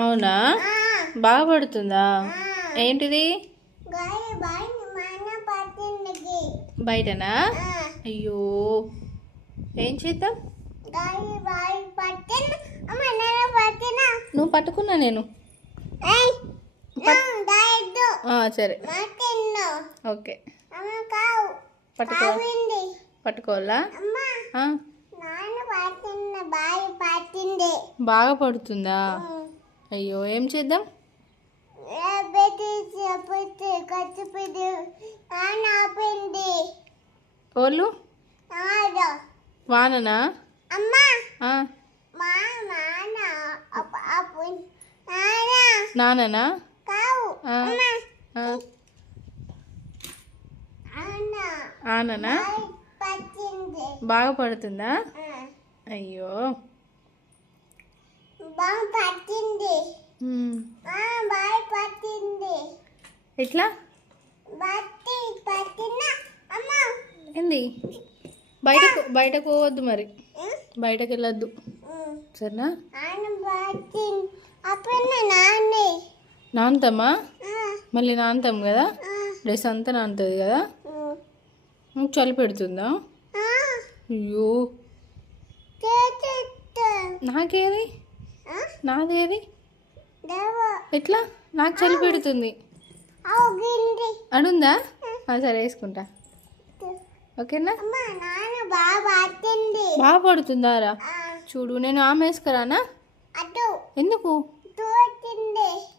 అవునా, బాగా పడుతుందా? ఏంటిది? బయటనా? అయ్యో, ఏం చేద్దాం? నువ్వు పట్టుకున్నా నేను. సరే, ఓకే. పట్టుకోవాలా? బాగా పడుతుందా? అయ్యో, ఏం చేద్దాం? ఓళ్ళు వాననా? నాననా? ఆననా? బాగా పడుతుందా? అయ్యో, ఎట్లా? ఏంది? బయటకు పోవద్దు మరి, బయటకు వెళ్ళొద్దు, సరేనా? నానుతామా? మళ్ళీ నానుతాం కదా, డ్రెస్ అంతా నానుతుంది కదా. చలి పెడుతుందా? అయ్యో, నాకేది? నాదేది? ఎట్లా? నాకు చలి పెడుతుంది. అడుందా? సరే, వేసుకుంటా, ఓకేనా? బాగా పడుతుందారా? చూడు, నేను ఆమె వేసుకురానా? ఎందుకు?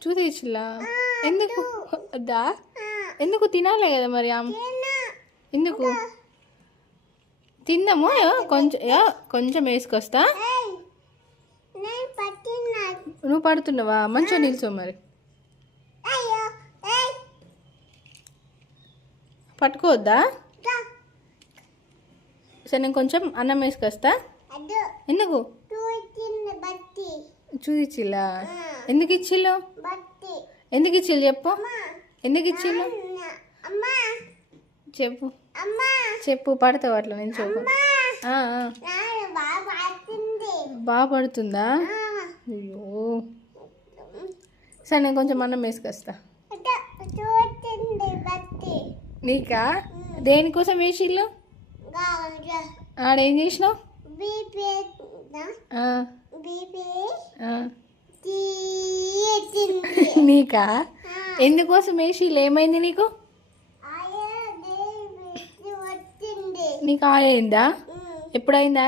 చూదిచ్చిలా? ఎందుకు వద్దా? ఎందుకు? తినాలి కదా మరి ఆమె. ఎందుకు? తిందాము, కొంచెం వేసుకొస్తా. నువ్వు పడుతున్నావా? మంచిగా నిల్చో మరి. పట్టుకోవద్దా? సరే, నేను కొంచెం అన్నం వేసుకొస్తా. ఎందుకు? చూదిచ్చిలా? ఎందుకు ఇచ్చిల్లు? ఎందుకు ఇచ్చిల్లు చెప్పు? ఎందుకు ఇచ్చిల్లు చెప్పు? చెప్పు, పడతావు అట్లా నేను చూపు. బాగా పడుతుందా? అయ్యో, సరే, నేను కొంచెం అన్నం వేసుకొస్తా. నీకా? దేనికోసం వేసిల్లు? ఆడేం చేసినావు? నీకా? ఎందుకోసం వేసిల్లు? ఏమైంది నీకు? నీకు ఆయ అయిందా? ఎప్పుడైందా?